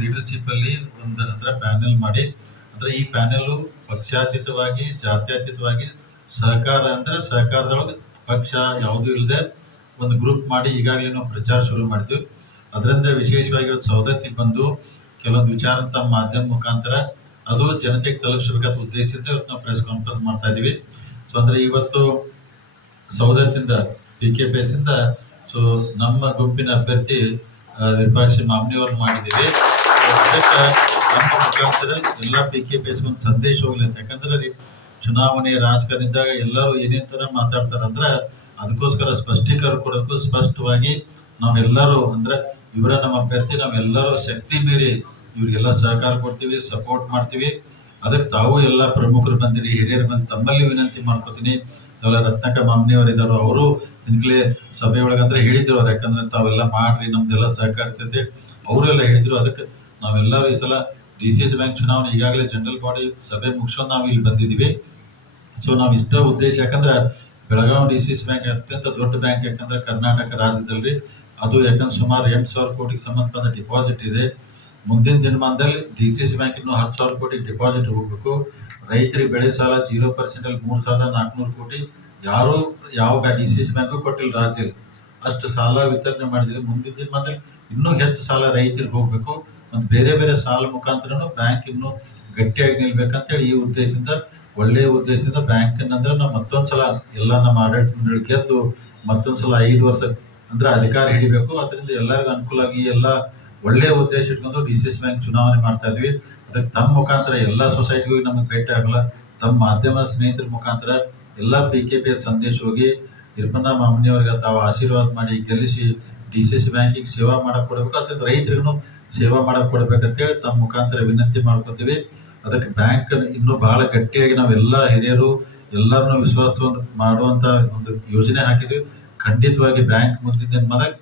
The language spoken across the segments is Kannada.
ಲೀಡರ್ಶಿಪ್ ಅಲ್ಲಿ ಒಂದು ಅಂದ್ರೆ ಪ್ಯಾನೆಲ್ ಮಾಡಿ, ಅಂದ್ರೆ ಈ ಪ್ಯಾನೆಲ್ ಪಕ್ಷಾತೀತವಾಗಿ, ಜಾತ್ಯತೀತವಾಗಿ ಸಹಕಾರ ಅಂದ್ರೆ ಸಹಕಾರದೊಳಗೆ ಪಕ್ಷ ಯಾವುದೂ ಇಲ್ಲದೆ ಒಂದು ಗ್ರೂಪ್ ಮಾಡಿ ಈಗಾಗಲೇ ನಾವು ಪ್ರಚಾರ ಶುರು ಮಾಡ್ತೀವಿ. ಅದರಿಂದ ವಿಶೇಷವಾಗಿ ಒಂದು ಸೌದತ್ತಿಗೆ ಬಂದು ಕೆಲವೊಂದು ವಿಚಾರ ತಮ್ಮ ಮಾಧ್ಯಮ ಮುಖಾಂತರ, ಅದು ಜನತೆಗೆ ತಲುಪಿಸಬೇಕಾದ ಉದ್ದೇಶದಿಂದ ಇವತ್ತು ನಾವು ಪ್ರೆಸ್ ಕಾನ್ಫರೆನ್ಸ್ ಮಾಡ್ತಾ ಇದೀವಿ. ಸೊ ಅಂದ್ರೆ ಇವತ್ತು ಸವದತ್ತಿಂದ ಪಿ ಕೆ ಪಿ ಎಸ್ ಇಂದ ಸೊ ನಮ್ಮ ಗುಂಪಿನ ಅಭ್ಯರ್ಥಿ ಆ, ವಿರೂಪಾಕ್ಷಿ ಮಾಮ್ನಿ ಅವ್ರು ಮಾಡಿದ್ದೀವಿ ಅದಕ್ಕೆ ನಮ್ಮ ಮುಖಾಂತರ ಎಲ್ಲ ಪಿ ಕೆ ಪಿ ಎಸ್ ಒಂದು ಸಂದೇಶ ಹೋಗ್ಲಿ ಅಂತ. ಯಾಕಂದ್ರೆ ಚುನಾವಣೆ ರಾಜಕಾರಣ ಇದ್ದಾಗ ಎಲ್ಲರೂ ಏನೇನ್ ತರ ಮಾತಾಡ್ತಾರೆ ಅಂದ್ರೆ ಅದಕ್ಕೋಸ್ಕರ ಸ್ಪಷ್ಟೀಕರಣ ಕೊಡೋದು ಸ್ಪಷ್ಟವಾಗಿ ನಾವೆಲ್ಲರೂ ಅಂದ್ರೆ ಇವರ ನಮ್ಮ ಅಭ್ಯರ್ಥಿ ನಾವೆಲ್ಲರೂ ಶಕ್ತಿ ಮೀರಿ ಇವ್ರಿಗೆಲ್ಲ ಸಹಕಾರ ಕೊಡ್ತೀವಿ ಸಪೋರ್ಟ್ ಮಾಡ್ತೀವಿ. ಅದಕ್ಕೆ ತಾವು ಎಲ್ಲ ಪ್ರಮುಖರು ಬಂದಿರಿ, ಹಿರಿಯರು ಬಂದು ತಮ್ಮಲ್ಲಿ ವಿನಂತಿ ಮಾಡ್ಕೋತೀನಿ. ಎಲ್ಲ ರತ್ನಕ ಮಾಮ್ನಿಯವರು ಇದ್ದಾರೋ, ಅವರು ಸಭೆ ಒಳಗಂದ್ರೆ ಹೇಳಿದ್ರು ಅವ್ರು, ಯಾಕಂದ್ರೆ ತಾವೆಲ್ಲ ಮಾಡ್ರಿ, ನಮ್ದೆಲ್ಲ ಸಹಕಾರ ಇರ್ತೈತೆ ಅವರೆಲ್ಲ ಹೇಳಿದ್ರು, ಅದಕ್ಕೆ ನಾವೆಲ್ಲರೂ ಈ ಸಲ ಡಿ ಸಿ ಎಸ್ ಬ್ಯಾಂಕ್ ಚುನಾವಣೆ ಈಗಾಗಲೇ ಜನರಲ್ ಬಾಡಿ ಸಭೆ ಮುಗಿಸೋದು ನಾವು ಇಲ್ಲಿ ಬಂದಿದ್ದೀವಿ. ಸೊ ನಾವು ಇಷ್ಟ ಉದ್ದೇಶ, ಯಾಕಂದ್ರೆ Belagavi D C S bank ಅತ್ಯಂತ ದೊಡ್ಡ ಬ್ಯಾಂಕ್ ಯಾಕಂದ್ರೆ ಕರ್ನಾಟಕ ರಾಜ್ಯದಲ್ಲಿ ಅದು ಯಾಕಂದ್ರೆ ಸುಮಾರು ಎಂಟು ಸಾವಿರ ಕೋಟಿಗೆ ಸಂಬಂಧಪಟ್ಟ ಡಿಪಾಸಿಟ್ ಇದೆ. ಮುಂದಿನ ದಿನಮಾನದಲ್ಲಿ ಡಿ ಸಿ ಸಿ ಬ್ಯಾಂಕಿನ ಹತ್ತು ಸಾವಿರ ಕೋಟಿ ಡಿಪಾಸಿಟ್ ಹೋಗ್ಬೇಕು. ರೈತರಿಗೆ ಬೆಳೆ ಸಾಲ ಜೀರೋ ಪರ್ಸೆಂಟ್ ಅಲ್ಲಿ ಮೂರು ಸಾವಿರದ ನಾಲ್ಕುನೂರು ಕೋಟಿ. ಯಾರು ಯಾವ ಡಿ ಸಿ ಸಿ ಬ್ಯಾಂಕು ಕೊಟ್ಟಿಲ್ಲ ರಾಜ್ಯದಲ್ಲಿ. ಅಷ್ಟು ಸಾಲ ವಿತರಣೆ ಮಾಡಿದ್ರೆ ಮುಂದಿನ ದಿನಮಾನದಲ್ಲಿ ಇನ್ನೂ ಹೆಚ್ಚು ಸಾಲ ರೈತರಿಗೆ ಹೋಗಬೇಕು. ಮತ್ತು ಬೇರೆ ಬೇರೆ ಸಾಲ ಮುಖಾಂತರನು ಬ್ಯಾಂಕ್ ಇನ್ನೂ ಗಟ್ಟಿಯಾಗಿ ನಿಲ್ಬೇಕಂತೇಳಿ ಈ ಉದ್ದೇಶದಿಂದ ಒಳ್ಳೆಯ ಉದ್ದೇಶದಿಂದ ಬ್ಯಾಂಕ್ ಅಂದ್ರೆ ನಾವು ಮತ್ತೊಂದ್ಸಲ ಎಲ್ಲ ನಮ್ಮ ಆಡಳಿತ ಮಂಡಳಿ ಮತ್ತೊಂದು ಸಲ ಐದು ವರ್ಷ ಅಂದ್ರೆ ಅಧಿಕಾರ ಹಿಡಿಬೇಕು. ಅದರಿಂದ ಎಲ್ಲರಿಗೂ ಅನುಕೂಲ ಆಗಿ ಎಲ್ಲ ಒಳ್ಳೆಯ ಉದ್ದೇಶ ಇಟ್ಕೊಂಡು ಡಿ ಸಿ ಎಸ್ ಬ್ಯಾಂಕ್ ಚುನಾವಣೆ ಮಾಡ್ತಾ ಇದ್ವಿ. ಅದಕ್ಕೆ ತಮ್ಮ ಮುಖಾಂತರ ಎಲ್ಲ ಸೊಸೈಟಿಗೂ ನಮಗೆ ಭೇಟಿ ಆಗಲ್ಲ. ತಮ್ಮ ಮಾಧ್ಯಮ ಸ್ನೇಹಿತರ ಮುಖಾಂತರ ಎಲ್ಲ ಪಿ ಕೆ ಪಿ ಸಂದೇಶ ಹೋಗಿ ನಿರ್ಮಲಾ ಮಾಮನಿಯವ್ರಿಗೆ ತಾವು ಆಶೀರ್ವಾದ ಮಾಡಿ ಗೆಲ್ಲಿಸಿ ಡಿ ಸಿ ಸಿ ಬ್ಯಾಂಕಿಗೆ ಸೇವಾ ಮಾಡಕ್ಕೆ ಕೊಡ್ಬೇಕು. ಅಥವಾ ರೈತರಿಗೂ ಸೇವಾ ಮಾಡಕ್ ಕೊಡ್ಬೇಕಂತೇಳಿ ತಮ್ಮ ಮುಖಾಂತರ ವಿನಂತಿ ಮಾಡ್ಕೋತೀವಿ. ಅದಕ್ಕೆ ಬ್ಯಾಂಕ್ ಇನ್ನೂ ಬಹಳ ಗಟ್ಟಿಯಾಗಿ ನಾವೆಲ್ಲ ಹಿರಿಯರು ಎಲ್ಲರನ್ನೂ ವಿಶ್ವಾಸ ಮಾಡುವಂಥ ಒಂದು ಯೋಜನೆ ಹಾಕಿದ್ವಿ. ಖಂಡಿತವಾಗಿ ಬ್ಯಾಂಕ್ ಮುಂದಿನ ದಿನಮಾನದಾಗ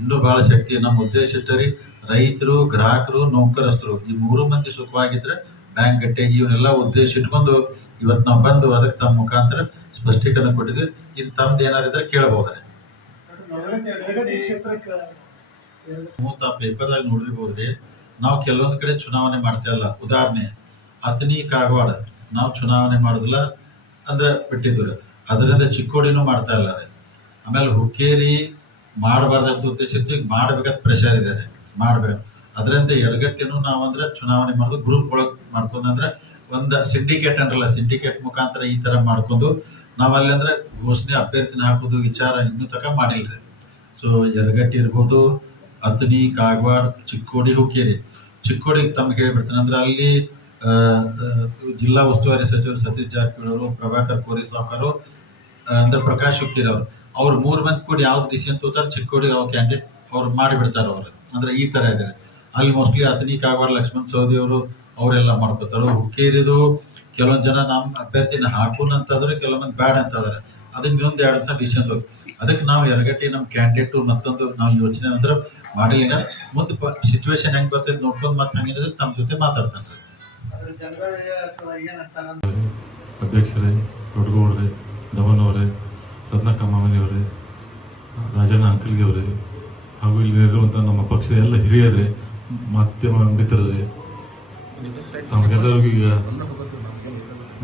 ಇನ್ನೂ ಬಹಳ ಶಕ್ತಿ ನಮ್ಮ ಉದ್ದೇಶ ಇಟ್ಟರಿ. ರೈತರು, ಗ್ರಾಹಕರು, ನೌಕರಸ್ಥರು ಈ ಮೂರು ಮಂದಿ ಸುಖವಾಗಿದ್ರೆ ಬ್ಯಾಂಕ್ ಗಟ್ಟಿಯಾಗಿ ಇವನ್ನೆಲ್ಲ ಉದ್ದೇಶ ಇಟ್ಕೊಂಡು ಇವತ್ತು ನಾವು ಬಂದು ಅದಕ್ಕೆ ತಮ್ಮ ಮುಖಾಂತರ ಸ್ಪಷ್ಟೀಕರಣ ಕೊಟ್ಟಿದ್ವಿ. ಇದು ತಮ್ದು ಏನಾರು ಇದ್ರೆ ಕೇಳಬಹುದ್ರೆ ಮೂತ ಪೇಪರ್ದಾಗ ನೋಡಿರ್ಬೋದ್ರಿ. ನಾವು ಕೆಲವೊಂದು ಕಡೆ ಚುನಾವಣೆ ಮಾಡ್ತಾ ಇಲ್ಲ. ಉದಾಹರಣೆ ಅತನಿ ಕಾಗವಾಡ. ನಾವು ಚುನಾವಣೆ ಮಾಡುದಿಲ್ಲ ಅಂದ್ರೆ ಬಿಟ್ಟಿದ್ರು. ಅದರಿಂದ ಚಿಕ್ಕೋಡಿನೂ ಮಾಡ್ತಾ ಇಲ್ಲ ರೀ. ಆಮೇಲೆ ಹುಕ್ಕೇರಿ ಮಾಡಬಾರ್ದಂತ ಉದ್ದೇಶ ಮಾಡ್ಬೇಕಂತ ಪ್ರೆಷರ್ ಇದೆ ಮಾಡ್ಬೇಕು ಅದರಂತೆ ಎಡಗಟ್ಟಿನೂ ನಾವು ಅಂದ್ರೆ ಚುನಾವಣೆ ಮಾಡೋದು ಗ್ರೂಪ್ ಒಳಗೆ ಅಂದ್ರೆ ಒಂದು ಸಿಂಡಿಕೇಟ್ ಅಂದ್ರಲ್ಲ ಸಿಂಡಿಕೇಟ್ ಮುಖಾಂತರ ಈ ತರ ಮಾಡ್ಕೊಂಡು ನಾವಲ್ಲಿ ಅಂದ್ರೆ ಘೋಷಣೆ ಅಭ್ಯರ್ಥಿನ ಹಾಕೋದು, ವಿಚಾರ ಇನ್ನೂ ತಕ ಮಾಡಿಲ್ರಿ. ಸೊ ಯರಗಟ್ಟಿ ಇರ್ಬೋದು ಅತನಿ ಕಾಗವಾಡ, ಚಿಕ್ಕೋಡಿ, ಹುಕ್ಕೇರಿ. ಚಿಕ್ಕೋಡಿಗೆ ತಮ್ಗೆ ಹೇಳ್ಬಿಡ್ತೇನೆ ಅಂದ್ರೆ ಅಲ್ಲಿ ಜಿಲ್ಲಾ ಉಸ್ತುವಾರಿ ಸಚಿವರು ಸತೀಶ್ ಜಾರಕಿಹೊಳಿ ಅವರು, ಪ್ರಭಾಕರ್ ಕೋರಿ ಸಾಹಕರು ಅಂದ್ರೆ ಪ್ರಕಾಶ್ ಹುಕ್ಕೇರಿ ಅವರು. ಅವ್ರು ಮೂರು ಮಂದಿ ಕೂಡಿ ಯಾವ್ದು ಡಿಸಿಷನ್ ತಗೋತಾರೆ ಚಿಕ್ಕೋಡಿ ಅವ್ರ ಕ್ಯಾಂಡಿಡೇಟ್ ಅವ್ರು ಮಾಡಿಬಿಡ್ತಾರೆ ಅವ್ರು. ಅಂದ್ರೆ ಈ ತರ ಇದೆ. ಅಲ್ಲಿ ಮೋಸ್ಟ್ಲಿ ಅತನಿ ಕಾಗವಾಡ ಲಕ್ಷ್ಮಣ್ ಸವದಿ ಅವರು ಅವರೆಲ್ಲ ಮಾಡ್ಕೋತಾರೆ. ಹುಕ್ಕೇರಿದು ಕೆಲವೊಂದು ಜನ ನಮ್ಮ ಅಭ್ಯರ್ಥಿನ ಹಾಕೋಣ ಅಂತಂದ್ರೆ ಕೆಲವೊಂದು ಬ್ಯಾಡ್ ಅಂತ ಅದಾರೆ ಅದಕ್ಕೆ ಇನ್ನೊಂದ್ ಎರಡು ದಿವಸ ಡಿಸಿಷನ್ ತಗೋ ಅದಕ್ಕೆ ನಾವು ಎರಗಟ್ಟಿ ನಮ್ಮ ಕ್ಯಾಂಡಿಡೇಟ್ ಮತ್ತೊಂದು ನಾವು ಯೋಚನೆ ಅಂದ್ರೆ ಮಾಡಿಲ್ಲ. ಮುಂದೆ ಸಿಚುವೇಶನ್ ಹೆಂಗೆ ಬರ್ತೈತೆ ನೋಡ್ಕೊಂಡು ಮತ್ತೆ ಹಂಗೇನಿದ್ರೆ ತಮ್ಮ ಜೊತೆ ಮಾತಾಡ್ತಾನೆ. ಅಧ್ಯಕ್ಷರೇ ದೊಡ್ಡಗೌಡ್ರೆ ಧವನ್ ಅವರೇ ರತ್ನಕ್ಕ ಮಾಮನಿಯವರೇ ರಾಜಣ್ಣ ಅಂಕಲ್ಗೆ ಅವರೇ ಹಾಗೂ ಇಲ್ಲಿ ಇರುವಂಥ ನಮ್ಮ ಪಕ್ಷದ ಎಲ್ಲ ಹಿರಿಯರೇ, ಮಾಧ್ಯಮ ಮಿತ್ರರೇ ತಮಗೆಲ್ಲರಿಗೂ ಈಗ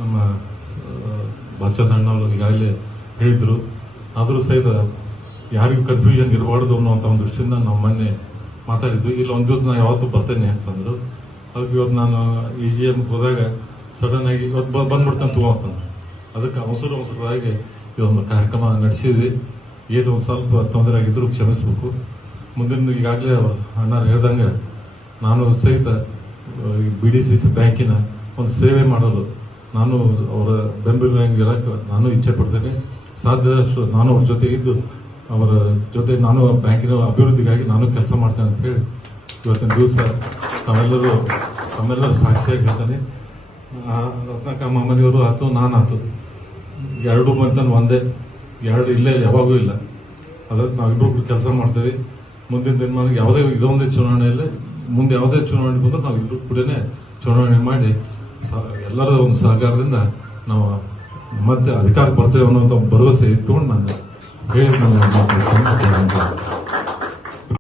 ನಮ್ಮ ಬಾಲಚಂದ್ರ ಅಣ್ಣವರು ಈಗಾಗಲೇ ಹೇಳಿದ್ರು. ಆದರೂ ಸಹಿತ ಯಾರಿಗೂ ಕನ್ಫ್ಯೂಷನ್ ಇರಬಾರ್ದು ಅನ್ನೋಂಥ ಒಂದು ದೃಷ್ಟಿಯಿಂದ ನಾವು ಮೊನ್ನೆ ಮಾತಾಡಿದ್ವಿ ಇಲ್ಲಿ, ಒಂದು ದಿವಸ ನಾನು ಯಾವತ್ತೂ ಬರ್ತೇನೆ ಅಂತಂದ್ರು ಅದಕ್ಕೆ ಇವತ್ತು ನಾನು ಇ ಜಿ ಎಂ ಹೋದಾಗ ಸಡನ್ ಆಗಿ ಇವತ್ತು ಬಂದ್ಬಿಡ್ತಾನೆ ತಗೋ ಅದಕ್ಕೆ ಅವಸರ ಅವಸರವಾಗಿ ಇದೊಂದು ಕಾರ್ಯಕ್ರಮ ನಡೆಸಿದ್ವಿ. ಏನು ಒಂದು ಸ್ವಲ್ಪ ತೊಂದರೆ ಆಗಿದ್ದರೂ ಕ್ಷಮಿಸ್ಬೇಕು. ಮುಂದಿನ ಈಗಾಗಲೇ ಅಣ್ಣ ಹೇಳ್ದಂಗೆ ನಾನು ಸಹಿತ ಬಿ ಡಿ ಸಿ ಸಿ ಬ್ಯಾಂಕಿನ ಒಂದು ಸೇವೆ ಮಾಡಲು ನಾನು ಅವರ ಬೆಂಬಲ ಇರಕ್ಕೆ ನಾನು ಇಚ್ಛೆ ಪಡ್ತೇನೆ. ಸಾಧ್ಯದಷ್ಟು ನಾನು ಅವ್ರ ಜೊತೆ ಇದ್ದು ಅವರ ಜೊತೆ ನಾನು ಬ್ಯಾಂಕಿನ ಅಭಿವೃದ್ಧಿಗಾಗಿ ನಾನು ಕೆಲಸ ಮಾಡ್ತೇನೆ ಅಂತ ಹೇಳಿ ಇವತ್ತಿನ ದಿವಸ ತಮ್ಮೆಲ್ಲರೂ, ತಮ್ಮೆಲ್ಲರ ಸಾಕ್ಷಿಯಾಗಿ ಹೇಳ್ತಾನೆ. ರತ್ನಾಕ ಮಾಮನಿಯವರು ಆತು ನಾನು ಆತು ಎರಡು ಮಂದಿ ಒಂದೇ. ಎರಡು ಇಲ್ಲೇ ಯಾವಾಗೂ ಇಲ್ಲ. ಅದಕ್ಕೆ ನಾವಿಬ್ಬರು ಕೆಲಸ ಮಾಡ್ತೇವೆ. ಮುಂದಿನ ದಿನಮಾನ ಯಾವುದೇ ಇದೊಂದೇ ಚುನಾವಣೆಯಲ್ಲಿ ಮುಂದೆ ಯಾವುದೇ ಚುನಾವಣೆ ಬಂದರೂ ನಾವು ಇಬ್ರು ಕೂಡ ಚುನಾವಣೆ ಮಾಡಿ ಎಲ್ಲರ ಒಂದು ಸಹಕಾರದಿಂದ ನಾವು ಮತ್ತೆ ಅಧಿಕಾರಕ್ಕೆ ಬರ್ತೇವೆ ಅನ್ನೋಂಥ ಒಂದು ಭರವಸೆ ಇಟ್ಕೊಂಡು ನಾನು ಹೇಳಿ